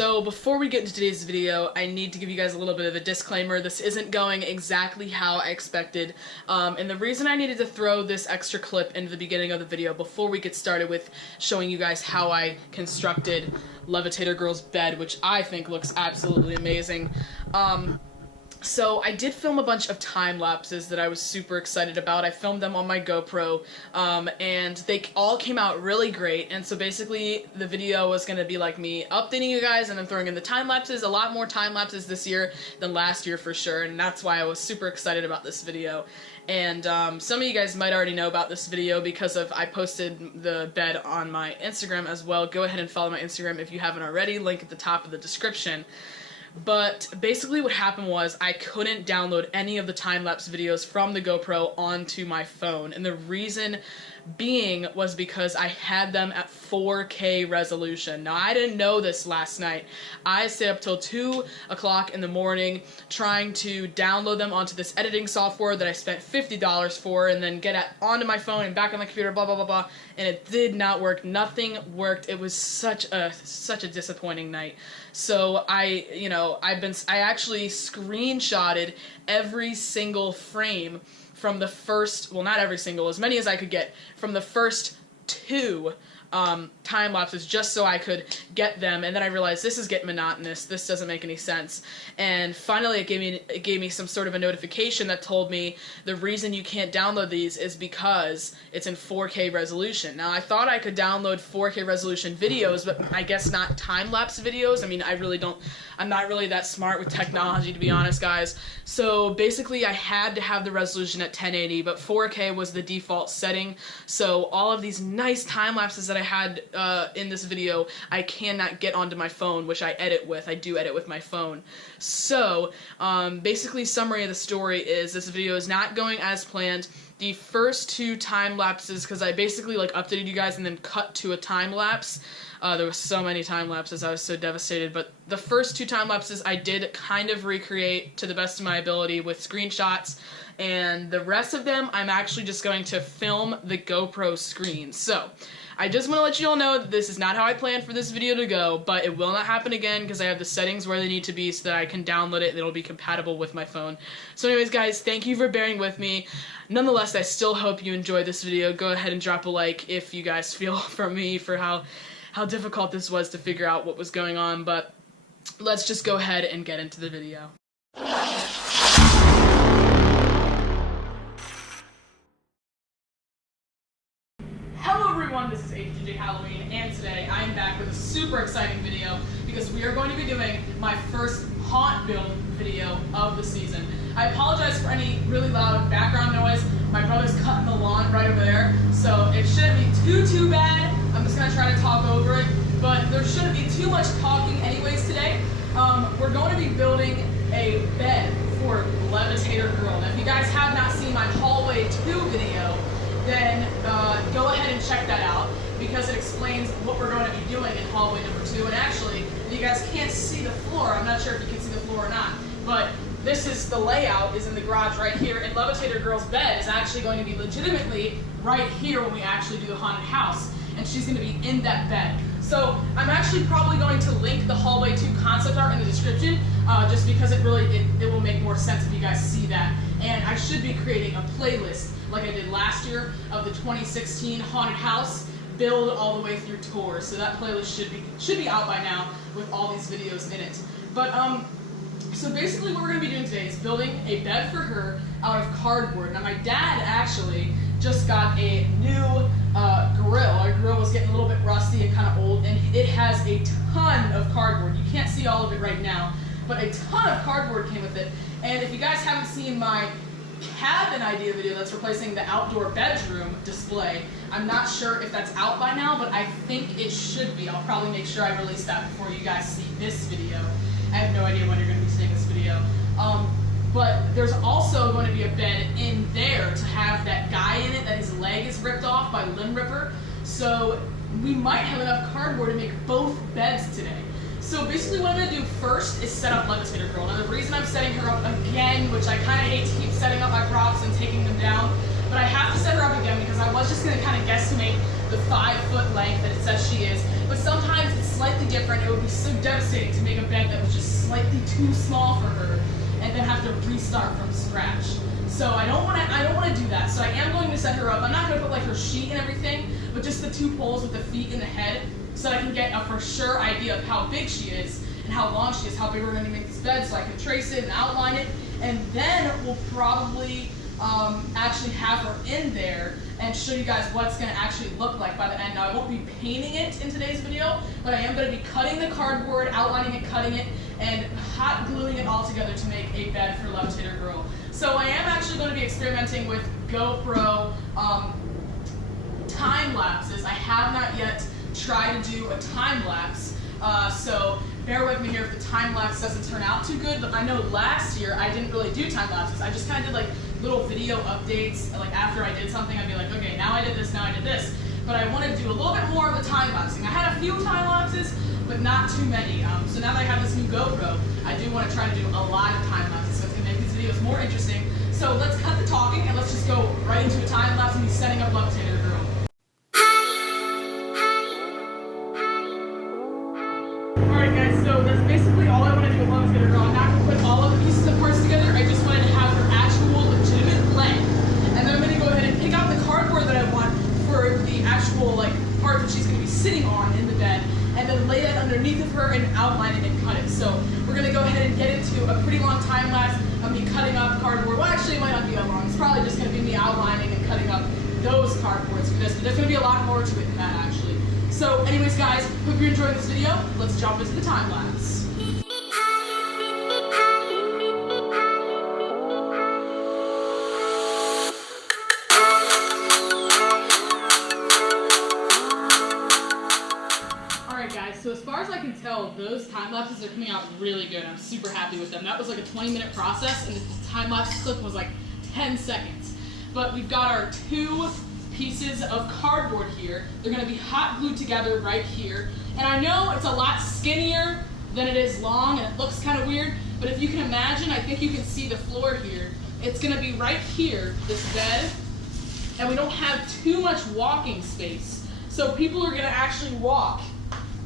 So before we get into today's video, I need to give you guys a little bit of a disclaimer. This isn't going exactly how I expected, and the reason I needed to throw this extra clip into the beginning of the video before we get started with showing you guys how I constructed Levitator Girl's bed, which I think looks absolutely amazing. So I did film a bunch of time lapses that I was super excited about. I filmed them on my GoPro, and they all came out really great. And so basically the video was going to be like me updating you guys and then throwing in the time lapses. A lot more time lapses this year than last year for sure, and that's why I was super excited about this video. And some of you guys might already know about this video because I posted the bed on my Instagram as well. Go ahead and follow my Instagram if you haven't already, link at the top of the description. But basically what happened was I couldn't download any of the time-lapse videos from the GoPro onto my phone, and the reason being was because I had them at 4K resolution. Now, I didn't know this last night. I stayed up till 2 o'clock in the morning trying to download them onto this editing software that I spent $50 for, and then get onto my phone and back on the computer, blah, blah, blah, blah, and it did not work. Nothing worked. It was such a disappointing night. So I actually screenshotted every single frame from the first, well, not every single, as many as I could get from the first 2 time lapses, just so I could get them. And then I realized this is getting monotonous. This doesn't make any sense. And finally, it gave me some sort of a notification that told me the reason you can't download these is because it's in 4K resolution. Now, I thought I could download 4K resolution videos, but I guess not time lapse videos. I mean, I'm not really that smart with technology, to be honest, guys. So basically, I had to have the resolution at 1080, but 4K was the default setting. So all of these nice time lapses that I had in this video, I cannot get onto my phone, which I edit with. I do edit with my phone. So basically, summary of the story is this video is not going as planned. The first 2 time lapses, because I basically updated you guys and then cut to a time lapse. There was so many time lapses, I was so devastated, but the first 2 time lapses I did kind of recreate to the best of my ability with screenshots, and the rest of them I'm actually just going to film the GoPro screen. So I just want to let you all know that this is not how I planned for this video to go, but it will not happen again because I have the settings where they need to be so that I can download it and it'll be compatible with my phone. So anyways, guys, thank you for bearing with me. Nonetheless, I still hope you enjoyed this video. Go ahead and drop a like if you guys feel for me for how difficult this was to figure out what was going on, but let's just go ahead and get into the video. Hello everyone, this is HJJ Halloween, and today I am back with a super exciting video because we are going to be doing my first haunt build video of the season. I apologize for any really loud background noise. My brother's cutting the lawn right over there, so it shouldn't be too bad. I'm just going to try to talk over it, but there shouldn't be too much talking anyways today. We're going to be building a bed for Levitator Girl. Now, if you guys have not seen my Hallway 2 video, then go ahead and check that out because it explains what we're going to be doing in Hallway number 2. And actually, you guys can't see the floor. I'm not sure if you can see the floor or not, but this is the layout is in the garage right here, and Levitator Girl's bed is actually going to be legitimately right here when we actually do the haunted house, and she's going to be in that bed. So I'm actually probably going to link the Hallway 2 concept art in the description, just because it will make more sense if you guys see that. And I should be creating a playlist like I did last year of the 2016 haunted house build all the way through tours. So that playlist should be out by now with all these videos in it. But so basically what we're going to be doing today is building a bed for her out of cardboard. Now my dad actually just got a new grill. Our grill was getting a little bit rusty and kind of old, and it has a ton of cardboard. You can't see all of it right now, but a ton of cardboard came with it. And if you guys haven't seen my cabin idea video that's replacing the outdoor bedroom display, I'm not sure if that's out by now, but I think it should be. I'll probably make sure I release that before you guys see this video. I have no idea when you're going to be seeing this video. But there's also going to be a bed in there to have that guy in it that his leg is ripped off by Limb Ripper. So we might have enough cardboard to make both beds today. So basically what I'm going to do first is set up Levitator Girl. Now the reason I'm setting her up again, which I kind of hate to keep setting up my props and taking them down, but I have to set her up again because I was just going to kind of guesstimate the 5-foot length that it says she is, but sometimes it's slightly different. It would be so devastating to make a bed that was just slightly too small for her and then have to restart from scratch. So I don't want to do that. So I am going to set her up. I'm not going to put like her sheet and everything, but just the 2 poles with the feet and the head, so that I can get a for sure idea of how big she is and how long she is, how big we're going to make this bed, so I can trace it and outline it. And then we'll probably actually have her in there and show you guys what it's going to actually look like by the end. Now I won't be painting it in today's video, but I am going to be cutting the cardboard, outlining it, cutting it, and hot gluing it all together to make a bed for Levitator Girl. So I am actually going to be experimenting with GoPro time lapses. I have not yet tried to do a time lapse, so bear with me here if the time lapse doesn't turn out too good. But I know last year I didn't really do time lapses. I just kind of did like little video updates. Like after I did something, I'd be like, okay, now I did this, now I did this. But I want to do a little bit more of the time lapsing. I had a few time lapses, but not too many. So now that I have this new GoPro, I do want to try to do a lot of time lapses, so it's going to make these videos more interesting. So let's cut the talking and let's just go right into a time lapse and be setting up Levitator Girl. Alright guys, so that's basically all I want to do with Levitator Girl. I'm not going to put all of the pieces of parts together. I just wanted to have her actual legitimate leg. And then I'm going to go ahead and pick out the cardboard that I want for the actual like part that she's going to be sitting on in the bed, and then lay that underneath of her and outline it and cut it. So we're going to go ahead and get into a pretty long time lapse of me cutting up cardboard. Well, actually it might not be that long. It's probably just going to be me outlining and cutting up those cardboards for this, but there's going to be a lot more to it than that actually. So anyways guys, hope you're enjoying this video. Let's jump into the time lapse. Alright guys, so as far as I can tell, those time lapses are coming out really good. I'm super happy with them. That was like a 20-minute process, and the time lapse clip was like 10 seconds. But we've got our 2 pieces of cardboard here. They're going to be hot glued together right here. And I know it's a lot skinnier than it is long, and it looks kind of weird, but if you can imagine, I think you can see the floor here. It's going to be right here, this bed, and we don't have too much walking space. So people are going to actually walk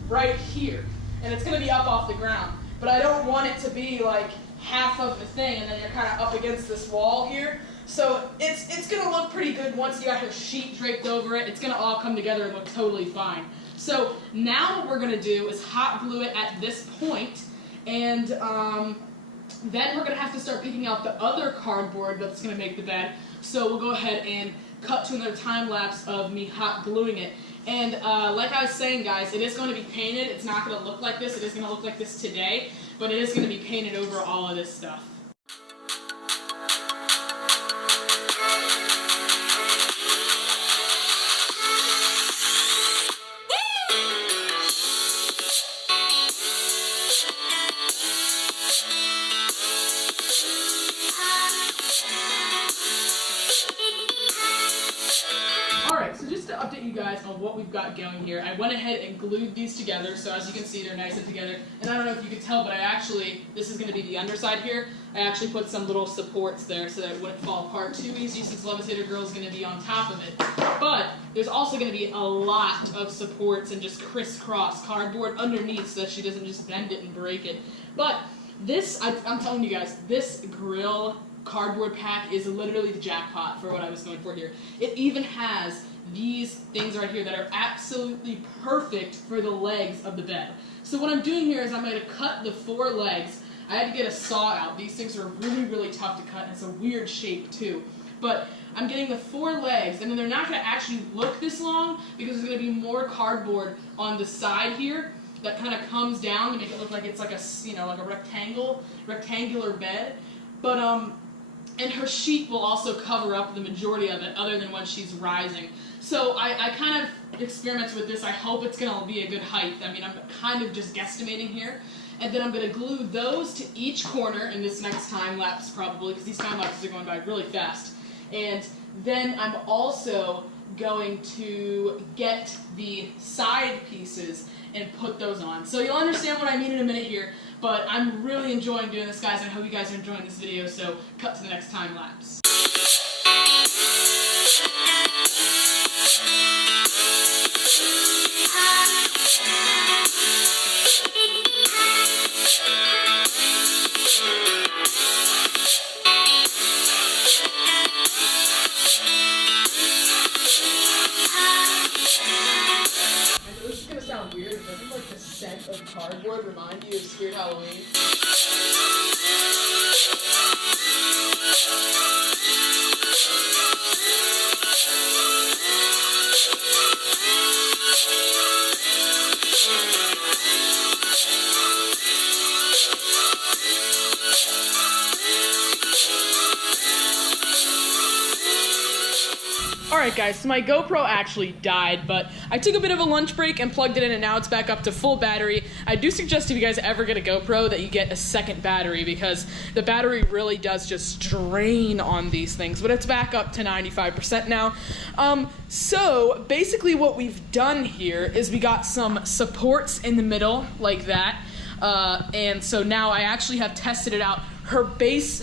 right here, and it's going to be up off the ground. But I don't want it to be like half of the thing, and then you're kind of up against this wall here. So it's going to look pretty good once you got your sheet draped over it. It's going to all come together and look totally fine. So now what we're going to do is hot glue it at this point, and then we're going to have to start picking out the other cardboard that's going to make the bed. So we'll go ahead and cut to another time lapse of me hot gluing it. And like I was saying guys, it is going to be painted. It's not going to look like this. It is going to look like this today, but it is going to be painted over all of this stuff. Alright, so just to update you guys on what we've got going here, I went ahead and glued these together, so as you can see they're nice and together. And I don't know if you can tell, but I actually, this is going to be the underside here, I actually put some little supports there so that it wouldn't fall apart too easy since Levitator Girl is going to be on top of it. But there's also going to be a lot of supports and just crisscross cardboard underneath so that she doesn't just bend it and break it. But this, I'm telling you guys, this grill cardboard pack is literally the jackpot for what I was going for here. It even has these things right here that are absolutely perfect for the legs of the bed. So what I'm doing here is I'm going to cut the 4 legs. I had to get a saw out. These things are really, really tough to cut, and it's a weird shape too. But I'm getting the 4 legs, and then they're not going to actually look this long because there's going to be more cardboard on the side here that kind of comes down to make it look like it's like a, you know, like a rectangular bed. But and her sheet will also cover up the majority of it other than when she's rising. So I kind of experimented with this. I hope it's going to be a good height. I mean, I'm kind of just guesstimating here. And then I'm going to glue those to each corner in this next time lapse probably, because these time lapses are going by really fast. And then I'm also going to get the side pieces and put those on. So you'll understand what I mean in a minute here, but I'm really enjoying doing this, guys, and I hope you guys are enjoying this video, so cut to the next time lapse. Weird, doesn't like the scent of cardboard remind you of Scared Halloween? Alright guys, so my GoPro actually died, but I took a bit of a lunch break and plugged it in, and now it's back up to full battery. I do suggest if you guys ever get a GoPro that you get a second battery, because the battery really does just drain on these things, but it's back up to 95% now. So basically what we've done here is we got some supports in the middle like that, and so now I actually have tested it out. Her base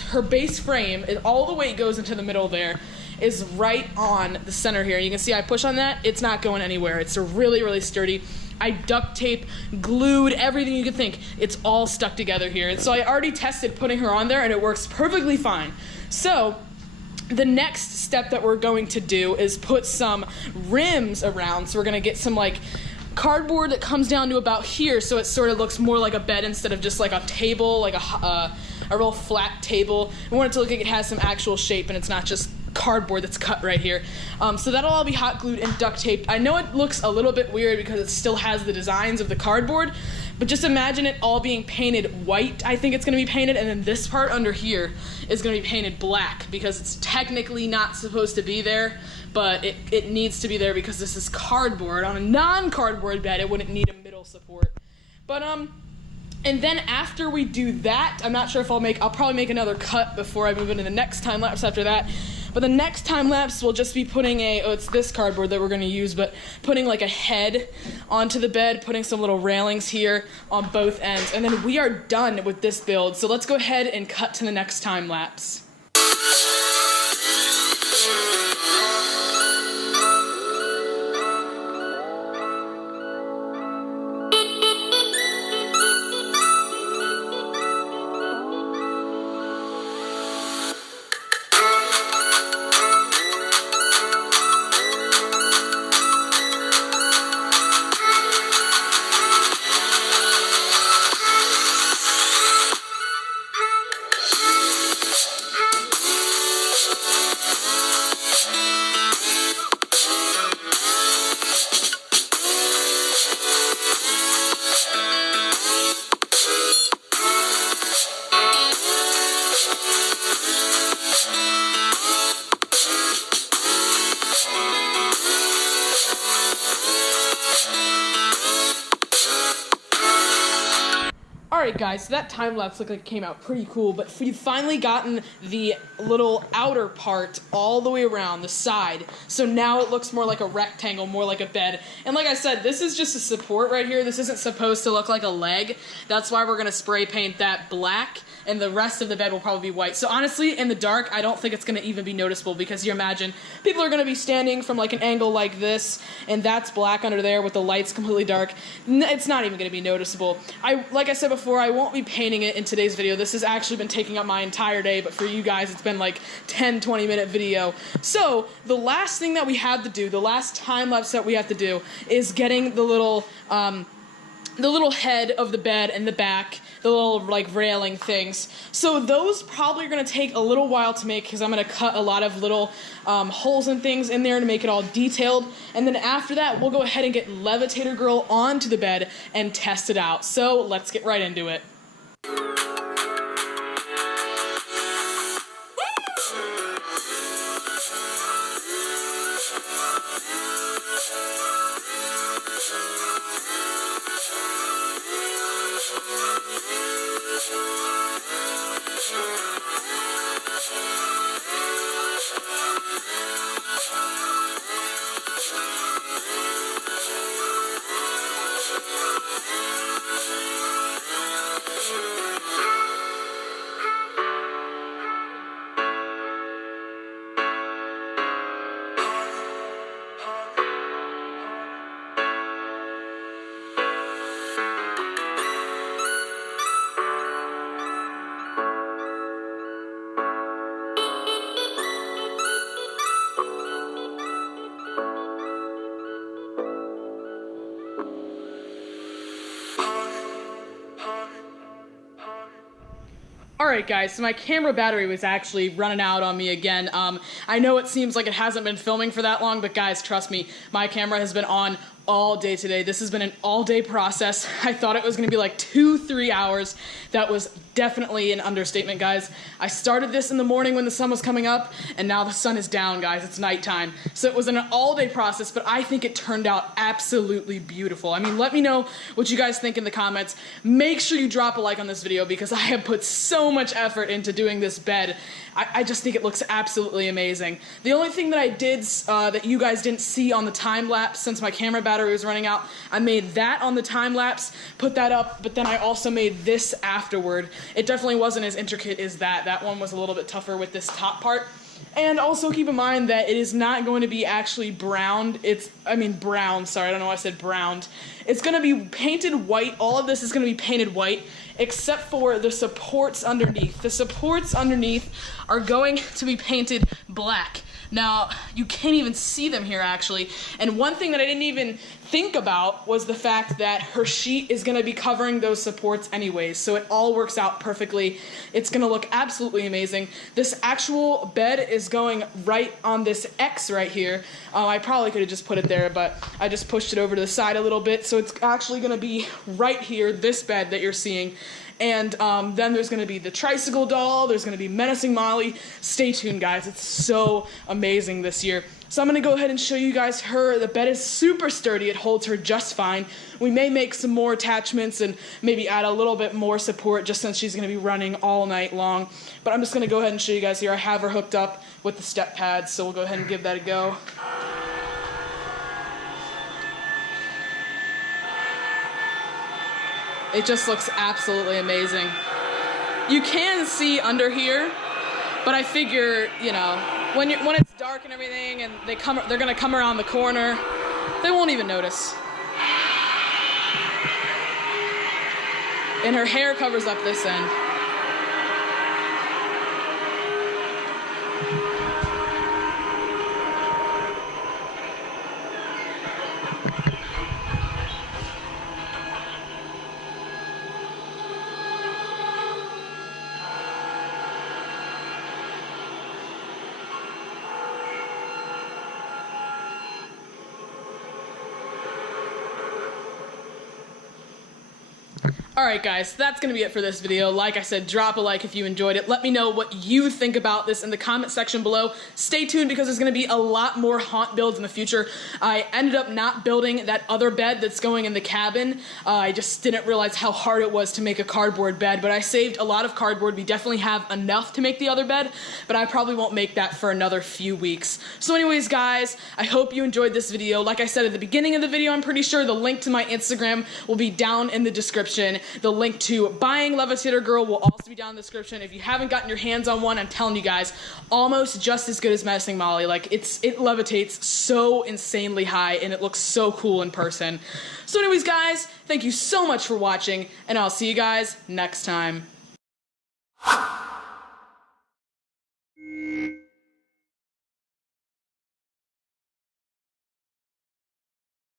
frame, all the weight goes into the middle there, is right on the center here. You can see I push on that, it's not going anywhere. It's really, really sturdy. I duct tape, glued, everything you could think. It's all stuck together here. And so I already tested putting her on there and it works perfectly fine. So the next step that we're going to do is put some rims around. So we're gonna get some like cardboard that comes down to about here, so it sort of looks more like a bed instead of just like a table, like a real flat table. We want it to look like it has some actual shape and it's not just cardboard that's cut right here. So that'll all be hot glued and duct taped. I know it looks a little bit weird because it still has the designs of the cardboard, but just imagine it all being painted white. I think it's going to be painted, and then this part under here is going to be painted black because it's technically not supposed to be there, but it needs to be there because this is cardboard. On a non-cardboard bed, it wouldn't need a middle support. But and then after we do that, I'm not sure if I'll probably make another cut before I move into the next time lapse after that. But the next time lapse will just be putting it's this cardboard that we're gonna use, but putting like a head onto the bed, putting some little railings here on both ends, and then we are done with this build. So let's go ahead and cut to the next time lapse. Alright guys, so that time lapse looked like it came out pretty cool, but we've finally gotten the little outer part all the way around the side, so now it looks more like a rectangle, more like a bed. And like I said, this is just a support right here. This isn't supposed to look like a leg. That's why we're going to spray paint that black, and the rest of the bed will probably be white. So honestly, in the dark, I don't think it's going to even be noticeable, because you imagine people are going to be standing from like an angle like this, and that's black under there with the lights completely dark. It's not even going to be noticeable. Like I said before, I won't be painting it in today's video. This has actually been taking up my entire day, but for you guys, it's been like 10-20 minute video. So the last thing that we have to do, the last time lapse that we have to do, is getting the little head of the bed and the back, the little like railing things. So those probably are going to take a little while to make, because I'm going to cut a lot of little holes and things in there to make it all detailed. And then after that, we'll go ahead and get Levitator Girl onto the bed and test it out. So let's get right into it. Alright guys, so my camera battery was actually running out on me again. I know it seems like it hasn't been filming for that long, but guys, trust me, my camera has been on all day today. This has been an all-day process. I thought it was going to be like 2-3 hours. That was definitely an understatement, guys. I started this in the morning when the sun was coming up, and now the sun is down, guys. It's nighttime. So it was an all-day process, but I think it turned out absolutely beautiful. I mean, let me know what you guys think in the comments. Make sure you drop a like on this video because I have put so much effort into doing this bed. I just think it looks absolutely amazing. The only thing that I did that you guys didn't see on the time lapse, since my camera battery was running out, I made that on the time lapse, put that up, but then I also made this afterward. It definitely wasn't as intricate as that. That one was a little bit tougher with this top part. And also keep in mind that it is not going to be actually browned. Brown, sorry, I don't know why I said browned. It's going to be painted white. All of this is going to be painted white, except for the supports underneath. The supports underneath are going to be painted black. Now, you can't even see them here, actually. And one thing that I didn't even think about was the fact that her sheet is going to be covering those supports anyways, so it all works out perfectly. It's going to look absolutely amazing. This actual bed is going right on this X right here. I probably could have just put it there, but I just pushed it over to the side a little bit, so it's actually going to be right here, this bed that you're seeing. And then there's going to be the tricycle doll, there's going to be Menacing Molly. Stay tuned, guys. It's so amazing this year. So I'm going to go ahead and show you guys her. The bed is super sturdy. It holds her just fine. We may make some more attachments and maybe add a little bit more support just since she's going to be running all night long. But I'm just going to go ahead and show you guys here. I have her hooked up with the step pads, so we'll go ahead and give that a go. It just looks absolutely amazing. You can see under here, but I figure, you know, when it's dark and everything, and they're gonna come around the corner, they won't even notice. And her hair covers up this end. Alright guys, that's going to be it for this video. Like I said, drop a like if you enjoyed it. Let me know what you think about this in the comment section below. Stay tuned because there's going to be a lot more haunt builds in the future. I ended up not building that other bed that's going in the cabin. I just didn't realize how hard it was to make a cardboard bed, but I saved a lot of cardboard. We definitely have enough to make the other bed, but I probably won't make that for another few weeks. So anyways guys, I hope you enjoyed this video. Like I said at the beginning of the video, I'm pretty sure the link to my Instagram will be down in the description. The link to buying Levitator Girl will also be down in the description. If you haven't gotten your hands on one, I'm telling you guys, almost just as good as Menacing Molly. Like, it levitates so insanely high, and it looks so cool in person. So anyways, guys, thank you so much for watching, and I'll see you guys next time.